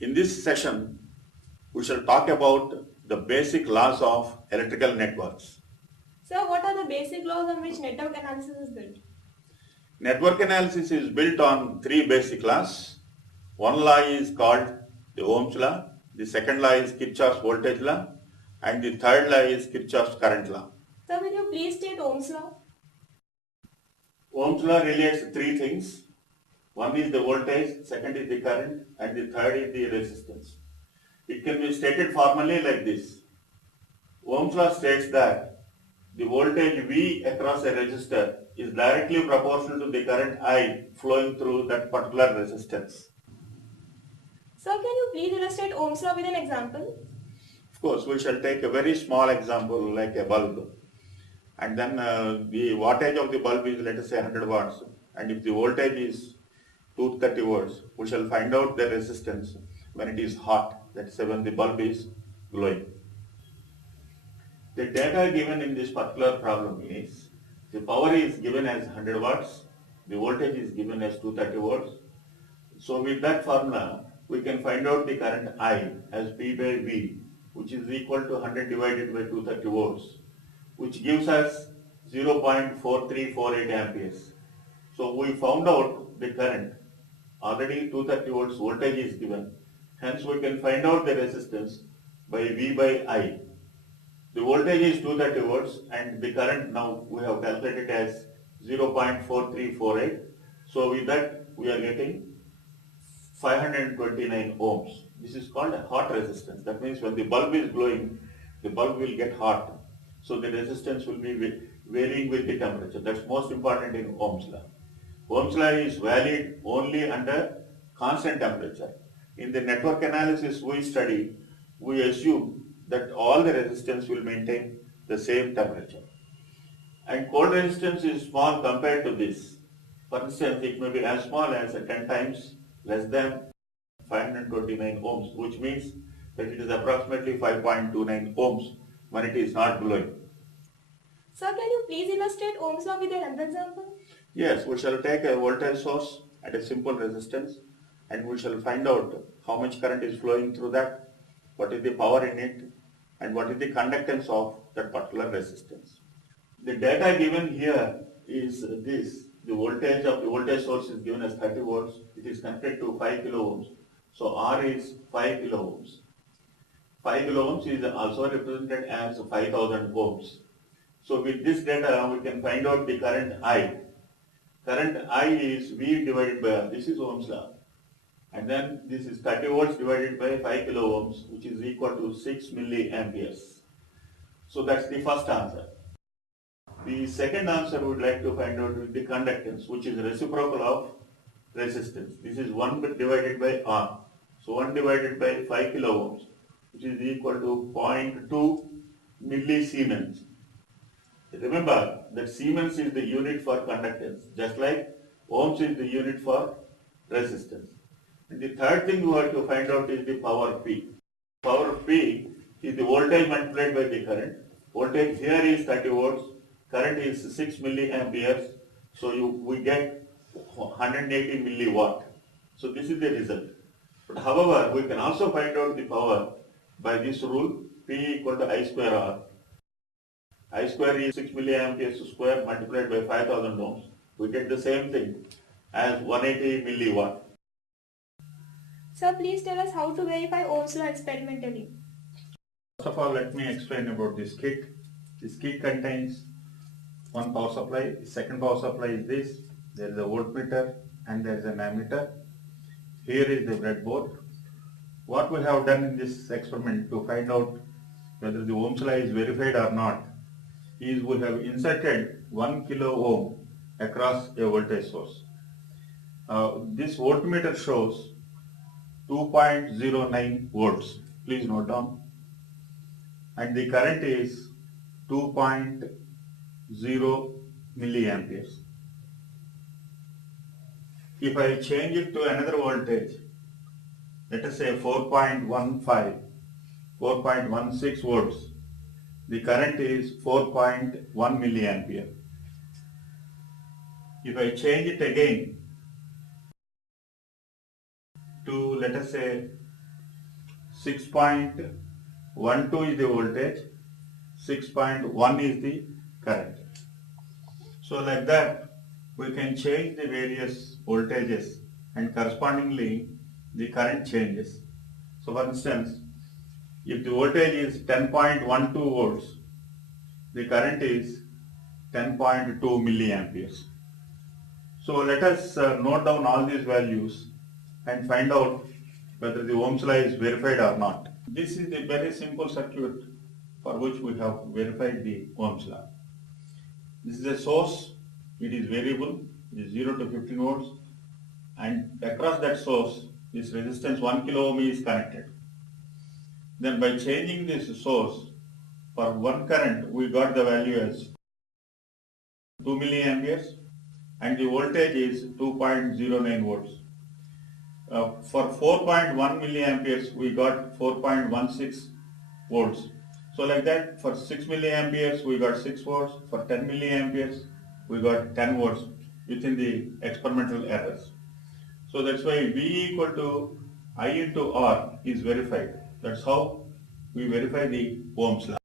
In this session, we shall talk about the basic laws of electrical networks. So, what are the basic laws on which network analysis is built? Network analysis is built on three basic laws. One law is called the Ohm's law, the second law is Kirchhoff's voltage law, and the third law is Kirchhoff's current law. So, will you please state Ohm's law? Ohm's law relates three things. One is the voltage, second is the current, and the third is the resistance. It can be stated formally like this. Ohm's law states that the voltage V across a resistor is directly proportional to the current I flowing through that particular resistance. So, can you please illustrate Ohm's law with an example? Of course, we shall take a very small example like a bulb, and then the wattage of the bulb is, let us say, 100 watts, and if the voltage is 230 volts, we shall find out the resistance when it is hot, let's say when the bulb is glowing. The data given in this particular problem is the power is given as 100 watts, the voltage is given as 230 volts. So with that formula, we can find out the current I as P by V, which is equal to 100 divided by 230 volts, which gives us 0.4348 amperes. So we found out the current. Already 230 volts voltage is given. Hence we can find out the resistance by V by I. The voltage is 230 volts and the current now we have calculated as 0.4348. So with that we are getting 529 ohms. This is called a hot resistance. That means when the bulb is glowing, the bulb will get hot. So the resistance will be varying with the temperature. That's most important in Ohm's law. Ohm's law is valid only under constant temperature. In the network analysis we study, we assume that all the resistance will maintain the same temperature. And cold resistance is small compared to this. For instance, it may be as small as 10 times less than 529 ohms, which means that it is approximately 5.29 ohms when it is not glowing. So, can you please illustrate Ohm's law with another example? Yes, we shall take a voltage source at a simple resistance and we shall find out how much current is flowing through that, what is the power in it, and what is the conductance of that particular resistance. The data given here is this. The voltage of the voltage source is given as 30 volts. It is connected to 5 kilo ohms. So R is 5 kilo ohms. 5 kilo ohms is also represented as 5000 ohms. So with this data, we can find out the current I. Current I is V divided by R. This is Ohm's law. And then this is 30 volts divided by 5 kilo ohms, which is equal to 6 milliamperes. So that's the first answer. The second answer we would like to find out is the conductance, which is reciprocal of resistance. This is 1 divided by R. So 1 divided by 5 kilo ohms, which is equal to 0.2 millisiemens. Remember that Siemens is the unit for conductance, just like ohms is the unit for resistance. And the third thing we have to find out is the power P. Power P is the voltage multiplied by the current. Voltage here is 30 volts, current is 6 milliamperes, so we get 180 milliwatt. So this is the result. But however, we can also find out the power by this rule, P equal to I square R. I square is 6 milliamperes square multiplied by 5000 ohms. We get the same thing as 180 milliwatt. So, please tell us how to verify Ohm's law experimentally. First of all, let me explain about this kit. This kit contains one power supply. The second power supply is this. There is a voltmeter and there is an ammeter. Here is the breadboard. What we have done in this experiment to find out whether the Ohm's law is verified or not is we have inserted 1 kilo ohm across a voltage source. This voltmeter shows 2.09 volts. Please note down. And the current is 2.0 milliamperes. If I change it to another voltage, let us say 4.15, 4.16 volts, the current is 4.1 milliampere. If I change it again to, let us say, 6.12 is the voltage, 6.1 is the current. So like that, we can change the various voltages and correspondingly the current changes. So for instance, if the voltage is 10.12 volts, the current is 10.2 milliamperes. So let us note down all these values and find out whether the Ohm's law is verified or not. This is the very simple circuit for which we have verified the Ohm's law. This is a source, it is variable, it is 0 to 15 volts, and across that source this resistance 1 kilo ohm is connected. Then by changing this source, for one current we got the value as 2 milliamperes and the voltage is 2.09 volts. For 4.1 milliamperes we got 4.16 volts. So like that, for 6 milliamperes we got 6 volts, for 10 milliamperes we got 10 volts within the experimental errors. So that's why V equal to I into R is verified. That's how we verify the Ohm's law.